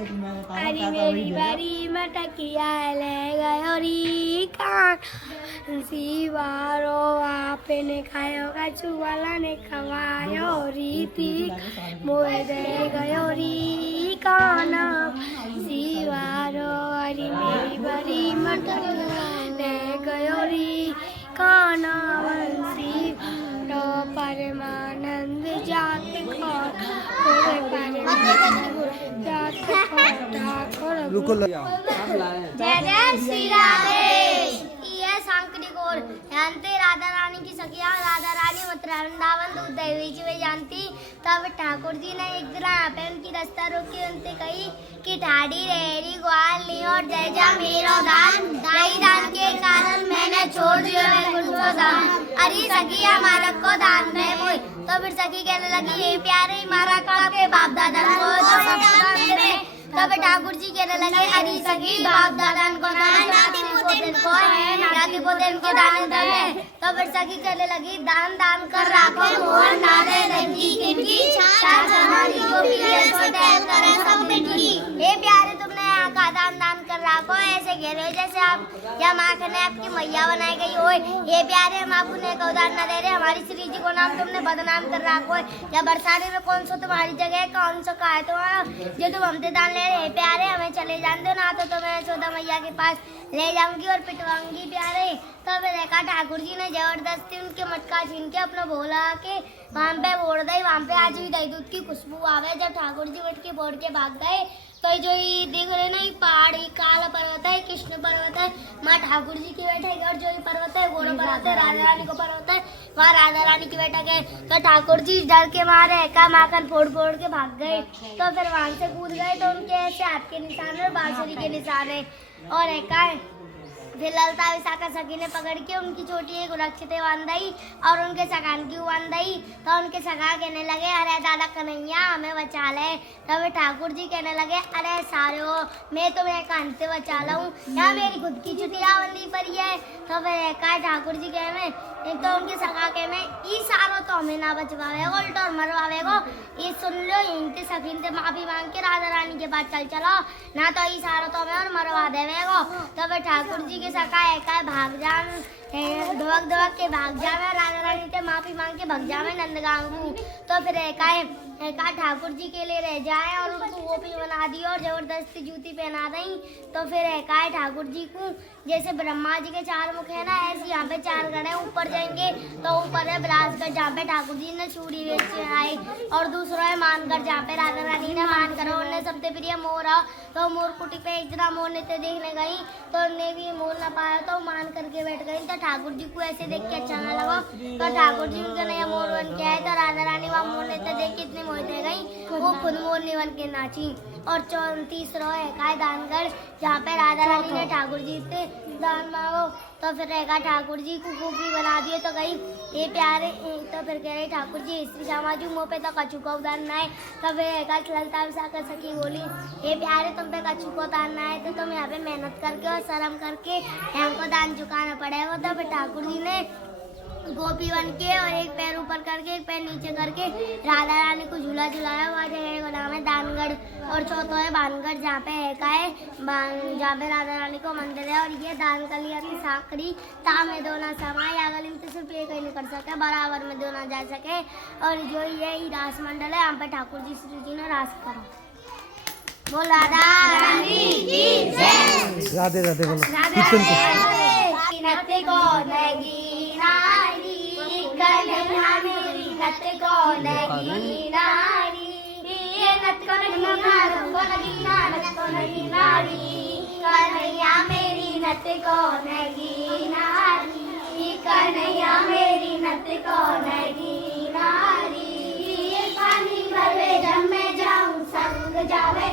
अरे मेरी बड़ी मटकिया ले गयो री कान सीवारो आपने खायो कछु वाला ने खवायो रीति मोए दे गयो री कान सीवारो। अरे मेरी बड़ी मटकिया ले गयो री कान बंसी रो परमानंद जात रुको जय जय श्री राधे। ये सांकड़ी गोर जानते राधा रानी की सखिया राधा रानी मथुरा वृंदावन दूध देवी जी वे जानती। तब ठाकुर जी ने एक दिन यहाँ पे उनकी रास्ता रोकी, उनसे कही कि ठाडी रेडी ग्वाल ली और जय जा मेरो दान दही दान के कारण मैंने छोड़ दिया मैं गुरु दान। अरे सखी हमारा को दान दे मुझे। तो फिर सखी कहने लगी ये प्यारे हमारा के बाप दादा को तब ठाकुर जी कहने लगे अरे सखी बाप दादा को नाती पोते इनके दान दे। तो फिर सखी कहने लगी दान दान कर राखो मोहन ना दे लगी इनकी छाछ हमारी जो भी है छोटे करे सब बेटी। हे प्यारे तुमने यहाँ का दान दान कर राखो ऐसे कह रहे हो जैसे आप या माँ ने आपकी मैया बनाई गई हो। ये प्यारे हम आपको को दान न दे रहे, हमारी श्री जी को नाम तुमने बदनाम कर रखो है। या बरसाने में कौन सा तुम्हारी जगह है, कौन सा का है तुम्हारा जो तुम हमसे दान ले रहे। प्यारे हमें चले जान दो ना तो मैं यशोदा मैया के पास ले जाऊंगी और पिटवाऊंगी प्यारे। तो फिर देखा ठाकुर जी ने जबरदस्ती उनके मटका छीन के अपना भोला के वहाँ पे बोड़ गई। वहाँ पे आज भी दही दूध की खुशबू आवे। जब ठाकुर जी मटकी बोड़ के भाग गए तो जो ये देख रहे ना ये पहाड़ काला पर्वत है, कृष्ण पर्वत है, माँ ठाकुर जी की बैठक है। और जो ये पर्वत है घोड़ा पर्वत है, राधा रानी को पर्वत है, वहाँ राधा रानी की बैठक है। तो ठाकुर जी डर के मारे का माखन फोड़ फोड़ के भाग गए। तो फिर वहाँ से कूद गए तो उनके ऐसे हाथ के निशान और बांसुरी के निशान है। और एक फिर ललता विशाखा सखी ने पकड़ के उनकी छोटी एक रक्षित बांधाई और उनके सगान की बांधाई। तो उनके सगा कहने लगे अरे दादा कन्हैया हमें बचा ले। तब ठाकुर जी कहने लगे अरे सारे हो मैं तुम्हें कान से बचा लाऊं या मेरी खुद की चुटिया बंदी पड़ी है। तो फिर ठाकुर जी कहे में एक तो उनके सगा के में ई सारो तो हमें ना बचवावेगो उल्टा और मरवावेगो। ये सुन लो इनसे सखी से माफी मांग के राधा रानी के पास चल चलो ना तो ई सारो तो हमें और मरवा देवेगो। तो फिर ठाकुर जी के सका एका भाग जान धोक धोक के भाग जावे राधा रानी से माफी मांग के भाग जावे नंदगांव को। तो फिर एका ठाकुर जी के लिए रह जाए और उनको गोपी बना दी और जबरदस्ती जूती पहना दी। तो फिर एका ठाकुर जी को जैसे ब्रह्मा जी के 4 मुख है ना ऐसे यहाँ पे 4 गणे ऊपर जाएंगे। तो ऊपर है बिलासगढ़ जहाँ पे ठाकुर जी ने चूड़ी बेची आई और दूसरा है मानगढ़ जहाँ पे राधा रानी ने मान करो उन्हें सबसे प्रिय मोर। तो मोर कुटी पे एक जना मोर ने देखने गई तो उन्हें भी मोर ना पाया तो मान करके बैठ गई। तो ठाकुर जी को ऐसे देख के अच्छा ना लगा तो ठाकुर जी उनके नया मोर बन के आए। तो राधा रानी वहाँ मोर नेता देख के इतनी मोहित रह गई वो खुद मोर नहीं बन के नाची। और 34 है दानगढ़ जहाँ पे राधा रानी ने ठाकुर जी से दान मांगो। तो फिर रहेगा ठाकुर जी को गोपी बना दिए। तो गई ये प्यारे तो फिर कह रहे ठाकुर जी श्री श्यामाजू मुँह पे तो कछु को उदार ना है। तो फिर रहेगा ललता विशाखा सखी बोली ये प्यारे तुम पे कछु को दान ना है तो तुम यहाँ पे मेहनत करके और शर्म करके यहाँ को दान चुकाना पड़ेगा। तो फिर ठाकुर जी ने गोपी बन के और एक पैर ऊपर करके एक पैर नीचे करके राधा रानी को झूला झुलाया। वहाँ जगह का नाम है दानगढ़। और चौथा है बानगढ़ जहाँ पे है जहाँ पे राधा रानी को मंदिर है। और ये दान कलिया की साकड़ी तामे दोना समाय अगल इनसे सिर्फ एक ही नहीं कर सके बराबर में दोना जा सके। और जो ये रास मंडल है यहाँ पे ठाकुर जी श्री जी ने रास करा। बोल राधा रानी की जय। राधे राधे बोलो नत को नगी नारी कन्हैया मेरी नत को नगी नारी ये नत को नगी नारी कन्हैया मेरी नत को नगी नारी कन्हैया मेरी नत को नगी नारी पानी भरे जब मैं जाऊं संग जावे